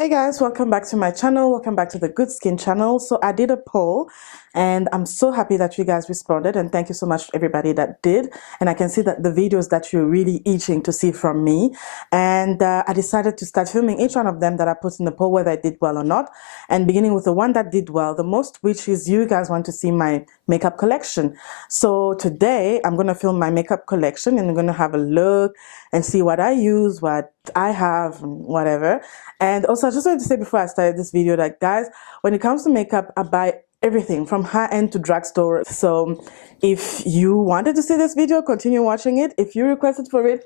Hey guys, welcome back to my channel. Welcome back to the Good Skin channel. So I did a poll and I'm so happy that you guys responded, and thank you so much to everybody that did. And I can see that the videos that you're really itching to see from me, and I decided to start filming each one of them that I put in the poll, whether it did well or not, and beginning with the one that did well the most, which is you guys want to see my makeup collection. So today I'm going to film my makeup collection and I'm going to have a look and see what I use, what I have, and whatever. And also I just wanted to say before I started this video that guys, when it comes to makeup, I buy everything from high-end to drugstore. So if you wanted to see this video, continue watching it. If you requested for it,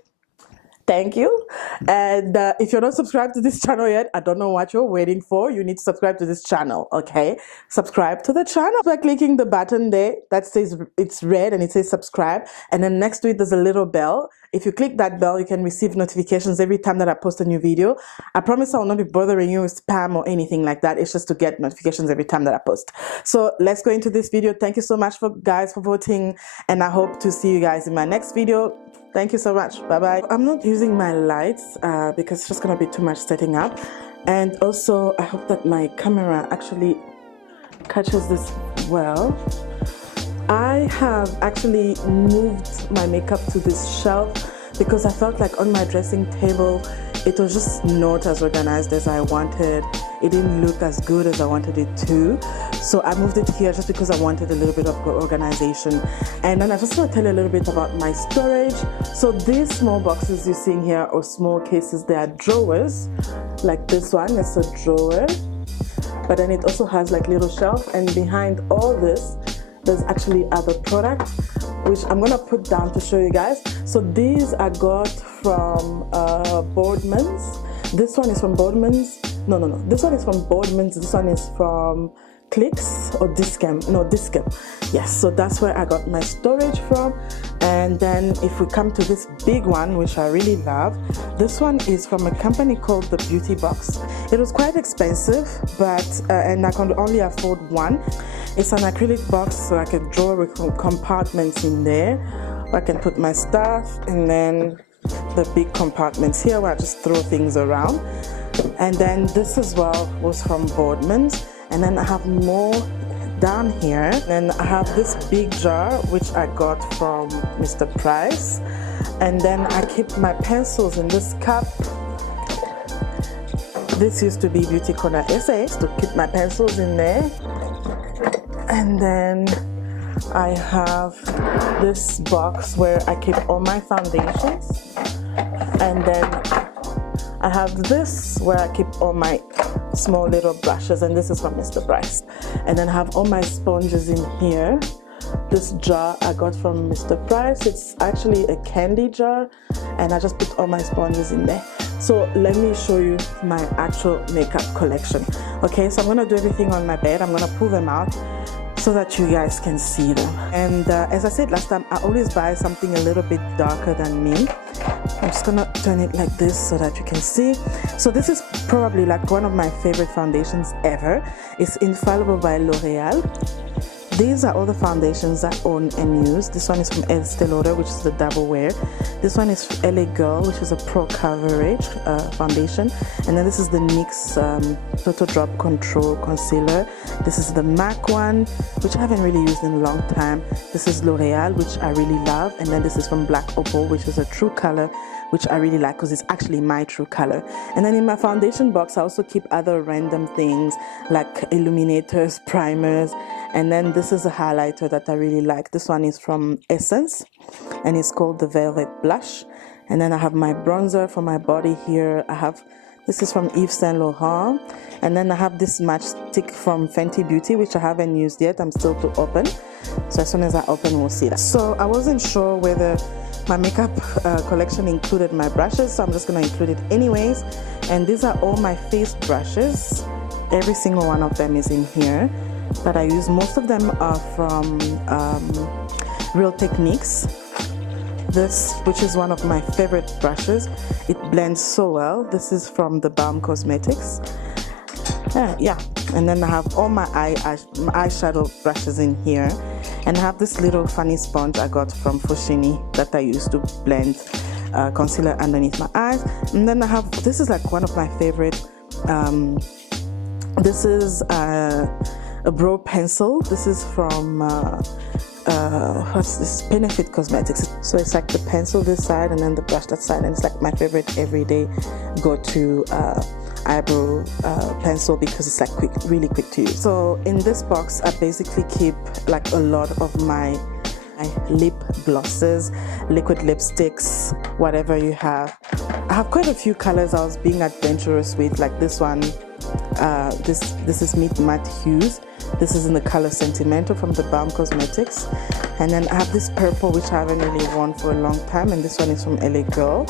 thank you. And if you're not subscribed to this channel yet, I don't know what you're waiting for. You need to subscribe to this channel, okay? Subscribe to the channel by clicking the button there that says it's red and it says subscribe, and then next to it there's a little bell. If you click that bell, you can receive notifications every time that I post a new video. I promise I will not be bothering you with spam or anything like that. It's just to get notifications every time that I post. So let's go into this video. Thank you so much for voting, and I hope to see you guys in my next video. Thank you so much. Bye-bye. I'm not using my lights because it's just going to be too much setting up. And also, I hope that my camera actually catches this well. I have actually moved my makeup to this shelf because I felt like on my dressing table, it was just not as organized as I wanted. It didn't look as good as I wanted it to. So I moved it here just because I wanted a little bit of organization. And then I just want to tell you a little bit about my storage. So these small boxes you're seeing here, or small cases, they are drawers. Like this one, it's a drawer. But then it also has like little shelf, and behind all this, there's actually other products, which I'm gonna put down to show you guys. So these I got from Boardman's. This one is from Boardman's. No. This one is from Boardman's. This one is from Clicks or Discam. No, Discam. Yes, so that's where I got my storage from. And then if we come to this big one, which I really love, this one is from a company called the Beauty Box. It was quite expensive, but and I could only afford one. It's an acrylic box, so I can draw with compartments in there. I can put my stuff, and then the big compartments here where I just throw things around. And then this as well was from Boardman's. And then I have more down here. And I have this big jar which I got from Mr. Price. And then I keep my pencils in this cup. This used to be Beauty Corner Essays, to keep my pencils in there. And then I have this box where I keep all my foundations. And then I have this where I keep all my small little brushes, and this is from Mr. Price. And then I have all my sponges in here. This jar I got from Mr. Price. It's actually a candy jar, and I just put all my sponges in there. So let me show you my actual makeup collection. Okay, so I'm gonna do everything on my bed. I'm gonna pull them out so that you guys can see them. And as I said last time, I always buy something a little bit darker than me. I'm just gonna turn it like this so that you can see. So this is probably like one of my favorite foundations ever. It's Infallible by L'Oreal. These are all the foundations I own and use. This one is from Estée Lauder, which is the double wear. This one is LA Girl, which is a pro coverage foundation. And then this is the NYX Total Drop Control Concealer. This is the MAC one, which I haven't really used in a long time. This is L'Oreal, which I really love. And then this is from Black Opal, which is a true color, which I really like because it's actually my true color. And then in my foundation box, I also keep other random things like illuminators, primers, and then this is a highlighter that I really like. This one is from Essence, and it's called the Velvet Blush. And then I have my bronzer for my body here. This is from Yves Saint Laurent. And then I have this match stick from Fenty Beauty, which I haven't used yet. I'm still to open. So as soon as I open, we'll see that. So I wasn't sure whether my makeup collection included my brushes, so I'm just going to include it anyways. And these are all my face brushes. Every single one of them is in here that I use. Most of them are from Real Techniques. This, which is one of my favorite brushes, it blends so well. This is from the Balm Cosmetics. Yeah, and then I have all my eyeshadow brushes in here, and I have this little funny sponge I got from Foschini that I use to blend concealer underneath my eyes. And then I have, this is like one of my favorite This is a brow pencil. This is from what's this, Benefit Cosmetics. So it's like the pencil this side and then the brush that side, and it's like my favorite everyday go-to eyebrow pencil because it's like quick, really quick to use. So in this box I basically keep like a lot of my lip glosses, liquid lipsticks, whatever you have. I have quite a few colors I was being adventurous with, like this one. This is Meet Matte Hues. This is in the color Sentimental from the Balm Cosmetics. And then I have this purple which I haven't really worn for a long time, and this one is from LA Girl.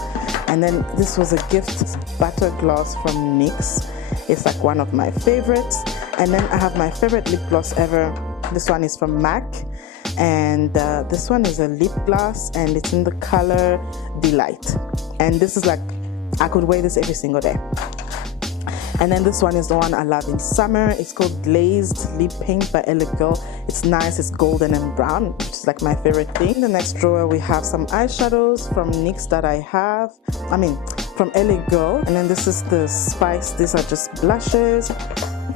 And then this was a gift butter gloss from NYX. It's like one of my favorites. And then I have my favorite lip gloss ever. This one is from MAC, and this one is a lip gloss and it's in the color Delight. And this is like, I could wear this every single day. And then this one is the one I love in summer. It's called Glazed Lip Pink by LA Girl. It's nice, it's golden and brown, which is like my favorite thing. In the next drawer we have some eyeshadows from NYX that I have, from LA Girl. And then this is the Spice, these are just blushes.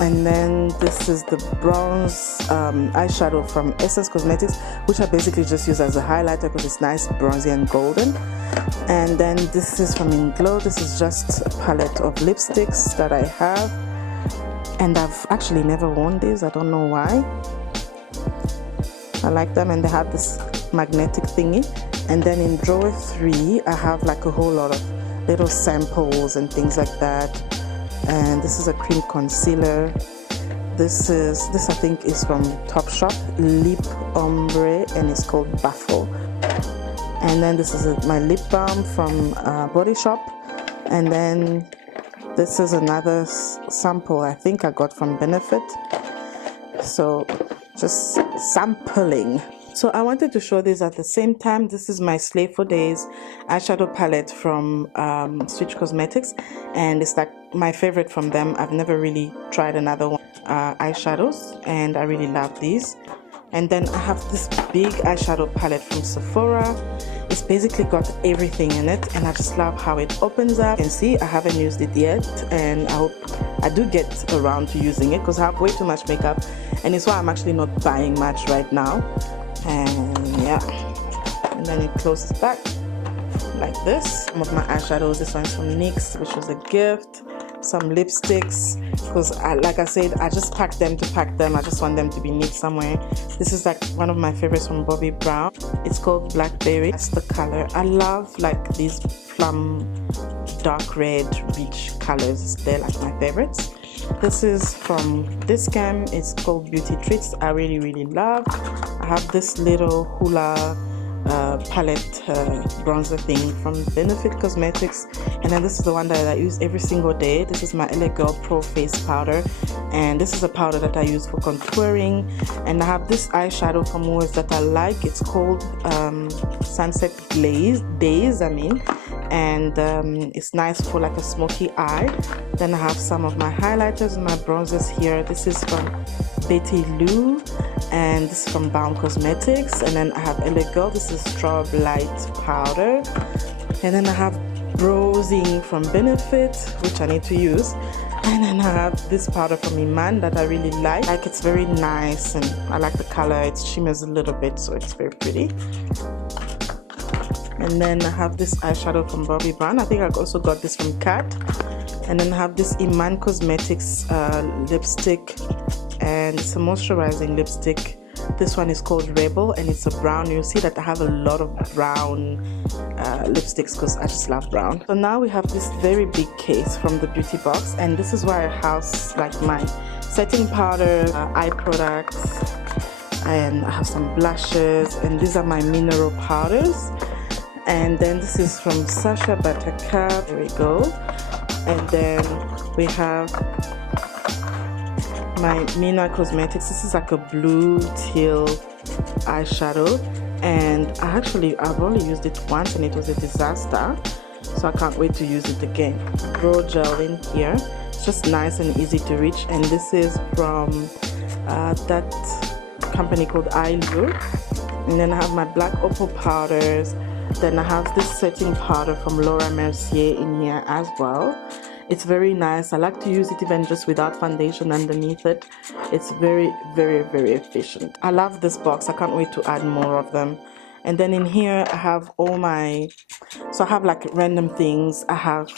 And then this is the bronze eyeshadow from Essence Cosmetics, which I basically just use as a highlighter because it's nice, bronzy and golden. And then this is from In Glow. This is just a palette of lipsticks that I have, and I've actually never worn these. I don't know why. I like them, and they have this magnetic thingy. And then in drawer 3 I have like a whole lot of little samples and things like that. And this is a cream concealer. This I think is from Topshop, Lip Ombre, and it's called Baffle. And then this is my lip balm from Body Shop. And then this is another sample I think I got from Benefit. So just sampling. So I wanted to show this at the same time. This is my Slay for Days eyeshadow palette from Switch Cosmetics, and it's like my favorite from them. I've never really tried another one, eyeshadows, and I really love these. And then I have this big eyeshadow palette from Sephora. It's basically got everything in it, and I just love how it opens up. You can see I haven't used it yet, and I hope I do get around to using it because I have way too much makeup, and it's why I'm actually not buying much right now. And yeah, and then it closes back like this. Some of my eyeshadows, this one's from NYX, which was a gift. Some lipsticks, because like I said, I just packed them to pack them. I just want them to be neat somewhere. This is like one of my favorites from Bobbi Brown. It's called Blackberry. That's the color. I love like these plum dark red beach colors. They're like my favorites. This is from Discam. It's called Beauty Treats. I really love. I have this little hula palette bronzer thing from Benefit Cosmetics, and then this is the one that I use every single day. This is my LA Girl Pro Face Powder, and this is a powder that I use for contouring. And I have this eyeshadow from Woolworths that I like. It's called Sunset Days, and it's nice for like a smoky eye. Then I have some of my highlighters and my bronzers here. This is from Betty Lou, and this is from Balm Cosmetics. And then I have LA Girl. This is Strobe Light powder. And then I have Browsing from Benefit, which I need to use. And then I have this powder from Iman that I really like. It's very nice, and I like the color. It shimmers a little bit, so it's very pretty. And then I have this eyeshadow from Bobbi Brown. I think I also got this from Kat. And then I have this Iman Cosmetics lipstick, and it's a moisturizing lipstick. This one is called Rebel, and it's a brown. You'll see that I have a lot of brown lipsticks because I just love brown. So now we have this very big case from the beauty box, and this is where I house like my setting powder, eye products, and I have some blushes, and these are my mineral powders. And then this is from Sacha Buttercup. There we go. And then we have my Mina Cosmetics. This is like a blue teal eyeshadow, and I've only used it once and it was a disaster, so I can't wait to use it again. Brow gel in here. It's just nice and easy to reach, and this is from that company called Eyelure. And then I have my black opal powders. Then I have this setting powder from Laura Mercier in here as well. It's very nice. I like to use it even just without foundation underneath it. It's very, very, very efficient. I love this box. I can't wait to add more of them. And then in here I have all my, so I have like random things. I have,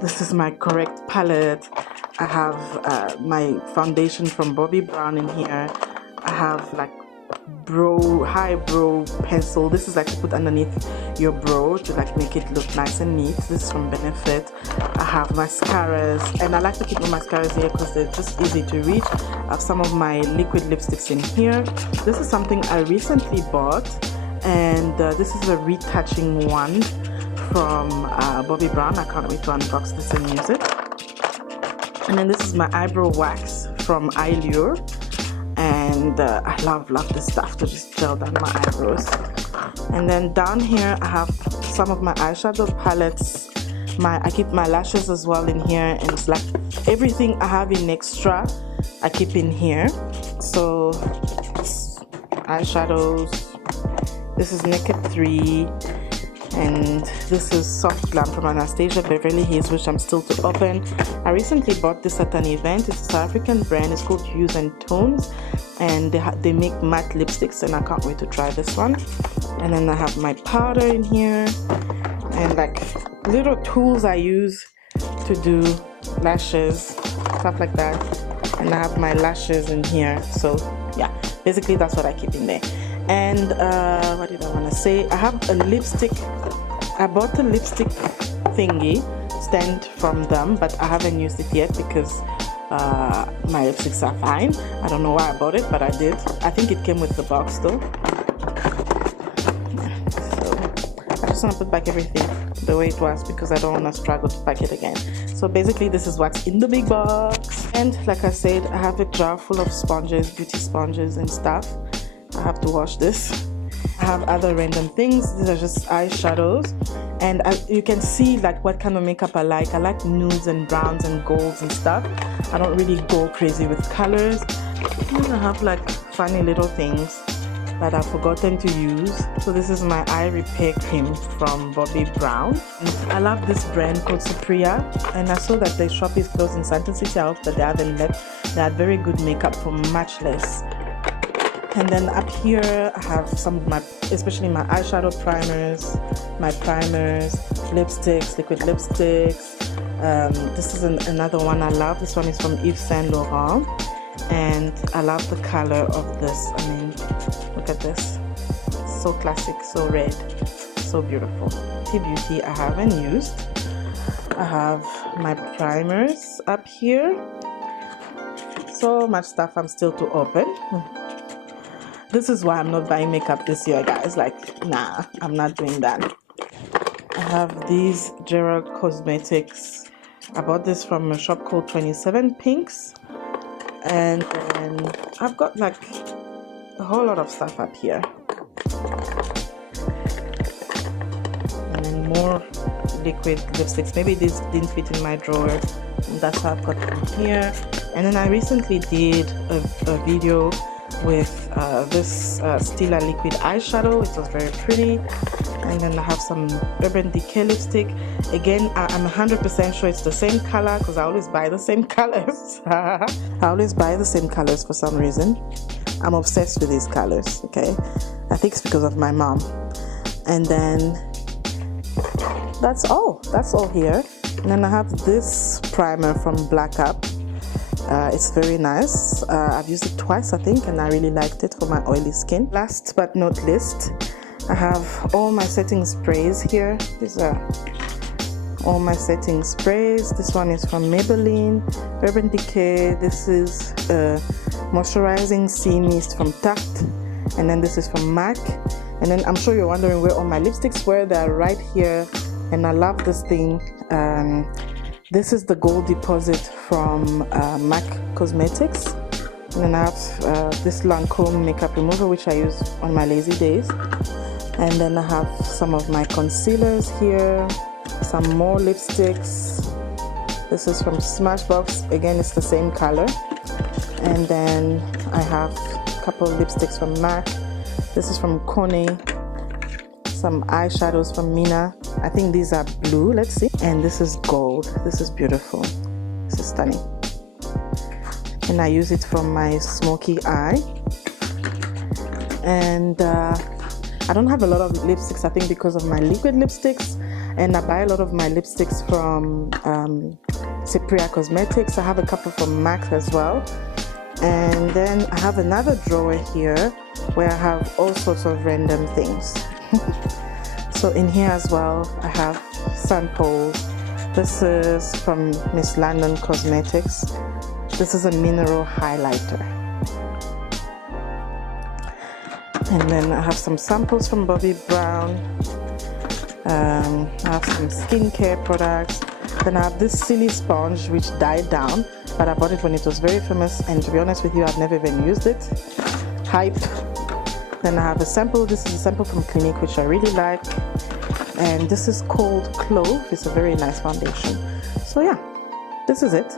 this is my correct palette. I have my foundation from Bobbi Brown in here. I have like high brow pencil. This is like to put underneath your brow to like make it look nice and neat. This is from Benefit. I have mascaras, and I like to keep my mascaras here because they're just easy to reach. I have some of my liquid lipsticks in here. This is something I recently bought, and this is a retouching one from Bobbi Brown. I can't wait to unbox this and use it. And then this is my eyebrow wax from Eyelure. And I love this stuff to just gel down my eyebrows. And then down here I have some of my eyeshadow palettes. I keep my lashes as well in here, and it's like everything I have in extra I keep in here. So eyeshadows, this is Naked 3, and this is Soft Glam from Anastasia Beverly Hills, which I'm still to open. I recently bought this at an event. It's a South African brand. It's called Hues and Tones, and they make matte lipsticks, and I can't wait to try this one. And then I have my powder in here, and like little tools I use to do lashes, stuff like that. And I have my lashes in here. So yeah, basically that's what I keep in there. And what did I want to say? I have a lipstick. I bought a lipstick thingy stand from them, but I haven't used it yet because my lipsticks are fine. I don't know why I bought it, but I did. I think it came with the box though. So I just want to put back everything the way it was because I don't want to struggle to pack it again. So basically this is what's in the big box. And like I said, I have a jar full of sponges, beauty sponges and stuff. I have to wash this. I have other random things. These are just eyeshadows, and you can see like what kind of makeup I like. I like nudes and browns and golds and stuff. I don't really go crazy with colors. And I have like funny little things that I've forgotten to use. So this is my eye repair cream from Bobbi Brown. And I love this brand called Supriya, and I saw that the shop is closed in Santa City. I hope that they haven't left. They had very good makeup for much less. And then up here I have some of my, especially my eyeshadow primers, lipsticks, liquid lipsticks. This is another one I love. This one is from Yves Saint Laurent, and I love the color of this. I mean, look at this, so classic, so red, so beautiful. Beauty I haven't used. I have my primers up here. So much stuff I'm still to open. This is why I'm not buying makeup this year, guys. Like, nah, I'm not doing that. I have these Gerald Cosmetics. I bought this from a shop called 27 Pinks. And then I've got like a whole lot of stuff up here. And then more liquid lipsticks. Maybe this didn't fit in my drawer, and that's why I've got them here. And then I recently did a video with this Stila liquid eyeshadow. It was very pretty. And then I have some Urban Decay lipstick. Again, I'm 100% sure it's the same color because I always buy the same colors. I always buy the same colors for some reason. I'm obsessed with these colors, okay? I think it's because of my mom. And then that's all here. And then I have this primer from Black Up. It's very nice. I've used it twice, I think, and I really liked it for my oily skin. Last but not least, I have all my setting sprays here. These are all my setting sprays. This one is from Maybelline, Urban Decay. This is moisturizing sea mist from Tarte, and then this is from MAC. And then I'm sure you're wondering where all my lipsticks were. They're right here, and I love this thing. This is the Gold Deposit from MAC Cosmetics. And then I have this Lancome makeup remover, which I use on my lazy days. And then I have some of my concealers here, some more lipsticks. This is from Smashbox. Again, it's the same color. And then I have a couple of lipsticks from MAC. This is from Kone. Some eyeshadows from Mina. I think these are blue, let's see. And this is gold. This is beautiful. This is stunning. And I use it for my smoky eye. And I don't have a lot of lipsticks, I think, because of my liquid lipsticks. And I buy a lot of my lipsticks from Cypria Cosmetics. I have a couple from MAC as well. And then I have another drawer here where I have all sorts of random things. So in here as well, I have samples. This is from Miss London Cosmetics. This is a mineral highlighter. And then I have some samples from Bobbi Brown. I have some skincare products. Then I have this silly sponge which died down, but I bought it when it was very famous, and to be honest with you, I've never even used it. Hype. Then I have a sample. This is a sample from Clinique which I really like, and this is called Clove. It's a very nice foundation. So yeah, this is it.